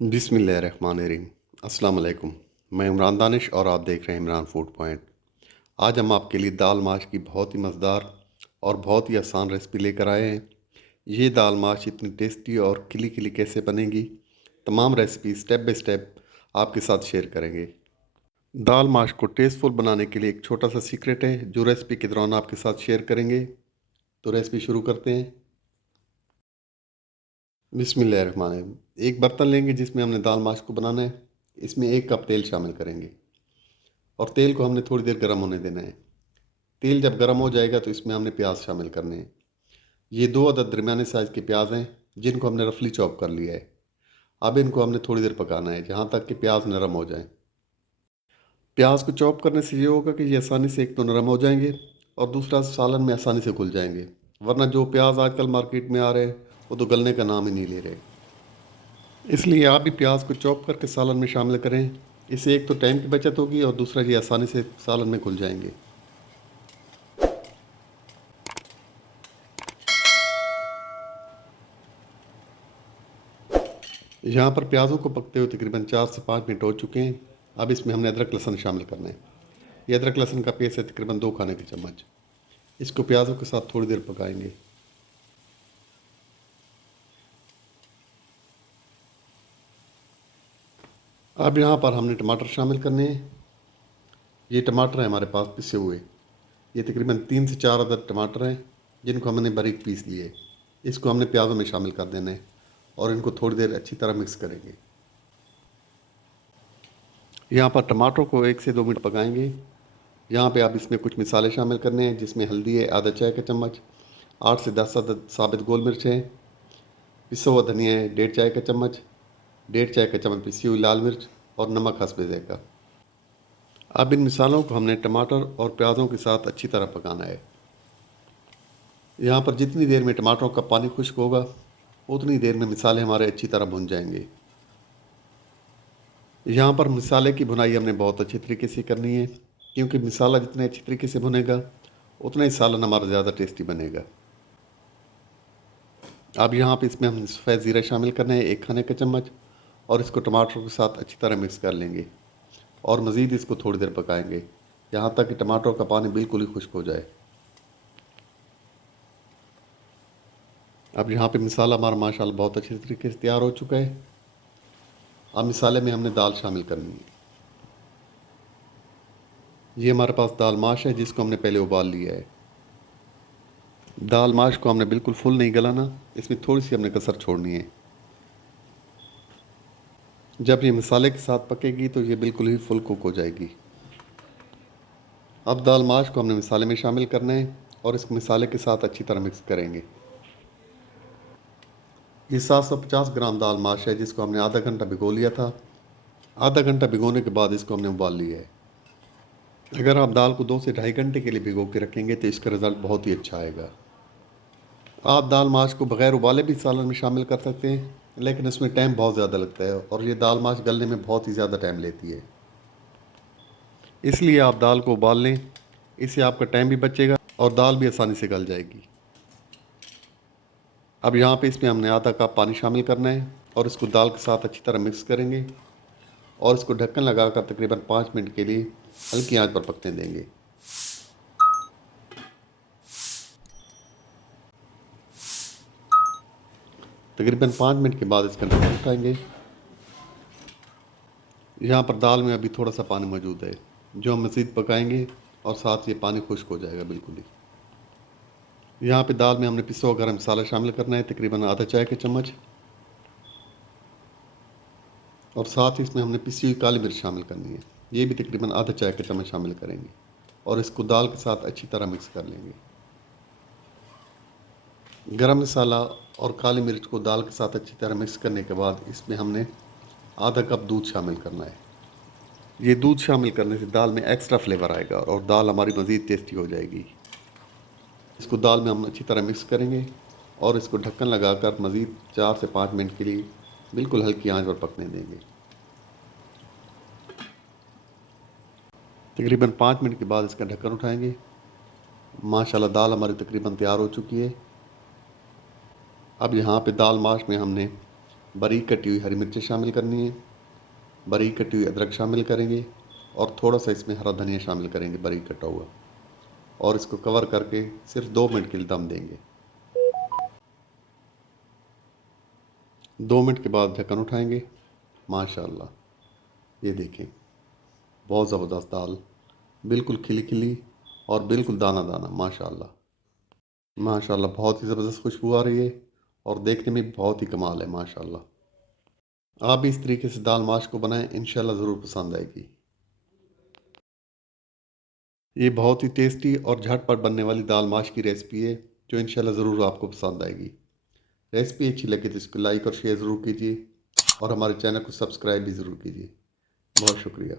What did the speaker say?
बिस्मिल्लाहिर्रहमानिर्रहीम। अस्सलाम वालेकुम। मैं इमरान दानिश और आप देख रहे हैं इमरान फूड पॉइंट। आज हम आपके लिए दाल माश की बहुत ही मज़ेदार और बहुत ही आसान रेसिपी लेकर आए हैं। ये दाल माश इतनी टेस्टी और खिली खिली कैसे बनेगी, तमाम रेसिपी स्टेप बाय स्टेप आपके साथ शेयर करेंगे। दाल माश को टेस्टफुल बनाने के लिए एक छोटा सा सीक्रेट है जो रेसिपी के दौरान आपके साथ शेयर करेंगे। तो रेसिपी शुरू करते हैं। बिस्मिल्लाहिर्रहमानिर्रहीम। एक बर्तन लेंगे जिसमें हमने दाल माश को बनाना है। इसमें 1 कप तेल शामिल करेंगे और तेल को हमने थोड़ी देर गर्म होने देना है। तेल जब गर्म हो जाएगा तो इसमें हमने प्याज शामिल करने हैं। ये 2 अदद दरमियाने साइज़ के प्याज हैं जिनको हमने रफली चॉप कर लिया है। अब इनको हमने थोड़ी देर पकाना है जहाँ तक कि प्याज नरम हो जाए। प्याज को चॉप करने से ये होगा कि ये आसानी से एक तो नरम हो जाएंगे और दूसरा सालन में आसानी से घुल जाएंगे। वरना जो प्याज आजकल मार्केट में आ रहे हैं वो तो गलने का नाम ही नहीं ले रहे। इसलिए आप भी प्याज को चॉप करके सालन में शामिल करें। इससे एक तो टाइम की बचत होगी और दूसरा ये आसानी से सालन में घुल जाएंगे। यहाँ पर प्याज़ों को पकते हुए तकरीबन 4 से 5 मिनट हो चुके हैं। अब इसमें हमने अदरक लहसुन शामिल करना है। ये अदरक लहसुन का पेस्ट है तकरीबन 2 खाने के चम्मच। इसको प्याज़ों के साथ थोड़ी देर पकाएंगे। अब यहाँ पर हमने टमाटर शामिल करने हैं। ये टमाटर हैं हमारे पास पिसे हुए। ये तकरीबन 3 से 4 अदद टमाटर हैं जिनको हमने बारीक पीस लिए। इसको हमने प्याज़ों में शामिल कर देना है और इनको थोड़ी देर अच्छी तरह मिक्स करेंगे। यहाँ पर टमाटर को 1 से 2 मिनट पकाएंगे। यहाँ पे आप इसमें कुछ मिसाले शामिल करने हैं जिसमें हल्दी है आधा चाय का चम्मच, 8 से 10 अदद साबित गोल मिर्च है, पिसा हुआ धनिया है 1.5 चाय का चम्मच, 1.5 चाय का चम्मच पिसी हुई लाल मिर्च और नमक हस्बे ज़ायक़ा। अब इन मिसालों को हमने टमाटर और प्याज़ों के साथ अच्छी तरह पकाना है। यहाँ पर जितनी देर में टमाटरों का पानी खुश्क होगा उतनी देर में मिसाले हमारे अच्छी तरह भुन जाएंगे। यहाँ पर मिसाले की भुनाई हमने बहुत अच्छे तरीके से करनी है क्योंकि मिसाला जितने अच्छी तरीके से भुनेगा उतना ही सालन हमारा ज़्यादा टेस्टी बनेगा। अब यहाँ पे इसमें हम सफ़ेद ज़ीरा शामिल करना है 1 खाने का चम्मच और इसको टमाटरों के साथ अच्छी तरह मिक्स कर लेंगे और मज़ीद इसको थोड़ी देर पकाएंगे यहाँ तक कि टमाटरों का पानी बिल्कुल ही खुश्क हो जाए। अब यहाँ पे मिसाला हमारा माशाल्लाह बहुत अच्छे तरीके से तैयार हो चुका है। अब मिसाले में हमने दाल शामिल करनी है। ये हमारे पास दाल माश है जिसको हमने पहले उबाल लिया है। दाल माश को हमने बिल्कुल फुल नहीं गलाना, इसमें थोड़ी सी हमने कसर छोड़नी है। जब ये मसाले के साथ पकेगी तो ये बिल्कुल ही फुल कुक हो जाएगी। अब दाल माश को हमने मसाले में शामिल करना है और इसको मसाले के साथ अच्छी तरह मिक्स करेंगे। ये 750 ग्राम दाल माश है जिसको हमने आधा घंटा भिगो लिया था। आधा घंटा भिगोने के बाद इसको हमने उबाल लिया है। अगर आप दाल को 2 से ढाई घंटे के लिए भिगो के रखेंगे तो इसका रिज़ल्ट बहुत ही अच्छा आएगा। आप दाल माश को बग़ैर उबाले भी सालन में शामिल कर सकते हैं लेकिन इसमें टाइम बहुत ज़्यादा लगता है और ये दाल माश गलने में बहुत ही ज़्यादा टाइम लेती है। इसलिए आप दाल को उबाल लें, इससे आपका टाइम भी बचेगा और दाल भी आसानी से गल जाएगी। अब यहाँ पे इसमें हमने आधा कप पानी शामिल करना है और इसको दाल के साथ अच्छी तरह मिक्स करेंगे और इसको ढक्कन लगाकर तकरीबन 5 मिनट के लिए हल्की आंच पर पकने देंगे। तकरीबन 5 मिनट के बाद इसका ढक्कन उठाएंगे। यहाँ पर दाल में अभी थोड़ा सा पानी मौजूद है जो हम मज़ीद पकाएंगे और साथ ये पानी खुश्क हो जाएगा बिल्कुल ही। यहाँ पे दाल में हमने पिसा हुआ गरम मसाला शामिल करना है तकरीबन आधा चाय का चम्मच और साथ ही इसमें हमने पिसी हुई काली मिर्च शामिल करनी है। ये भी तकरीबन आधा चाय का चम्मच शामिल करेंगे और इसको दाल के साथ अच्छी तरह मिक्स कर लेंगे। गरम मसाला और काली मिर्च को दाल के साथ अच्छी तरह मिक्स करने के बाद इसमें हमने आधा कप दूध शामिल करना है। ये दूध शामिल करने से दाल में एक्स्ट्रा फ्लेवर आएगा और दाल हमारी मज़ीद टेस्टी हो जाएगी। इसको दाल में हम अच्छी तरह मिक्स करेंगे और इसको ढक्कन लगाकर मज़ीद 4 से 5 मिनट के लिए बिल्कुल हल्की आंच पर पकने देंगे। तकरीबन 5 मिनट के बाद इसका ढक्कन उठाएंगे। माशाल्लाह दाल हमारी तकरीबन तैयार हो चुकी है। अब यहाँ पे दाल माश में हमने बारीक कटी हुई हरी मिर्चें शामिल करनी है, बारीक कटी हुई अदरक शामिल करेंगे और थोड़ा सा इसमें हरा धनिया शामिल करेंगे बारीक कटा हुआ, और इसको कवर करके सिर्फ 2 मिनट के लिए दम देंगे। 2 मिनट के बाद ढक्कन उठाएंगे। माशाल्लाह, ये देखें, बहुत ज़बरदस्त दाल, बिल्कुल खिली खिली और बिल्कुल दाना दाना। माशाल्लाह माशाल्लाह, बहुत ही ज़बरदस्त खुशबू आ रही है और देखने में भी बहुत ही कमाल है। माशाल्लाह, आप भी इस तरीके से दाल माश को बनाएं, इंशाल्लाह ज़रूर पसंद आएगी। ये बहुत ही टेस्टी और झटपट बनने वाली दाल माश की रेसिपी है, जो इंशाल्लाह ज़रूर आपको पसंद आएगी। रेसिपी अच्छी लगे तो इसको लाइक और शेयर ज़रूर कीजिए और हमारे चैनल को सब्सक्राइब भी ज़रूर कीजिए। बहुत शुक्रिया।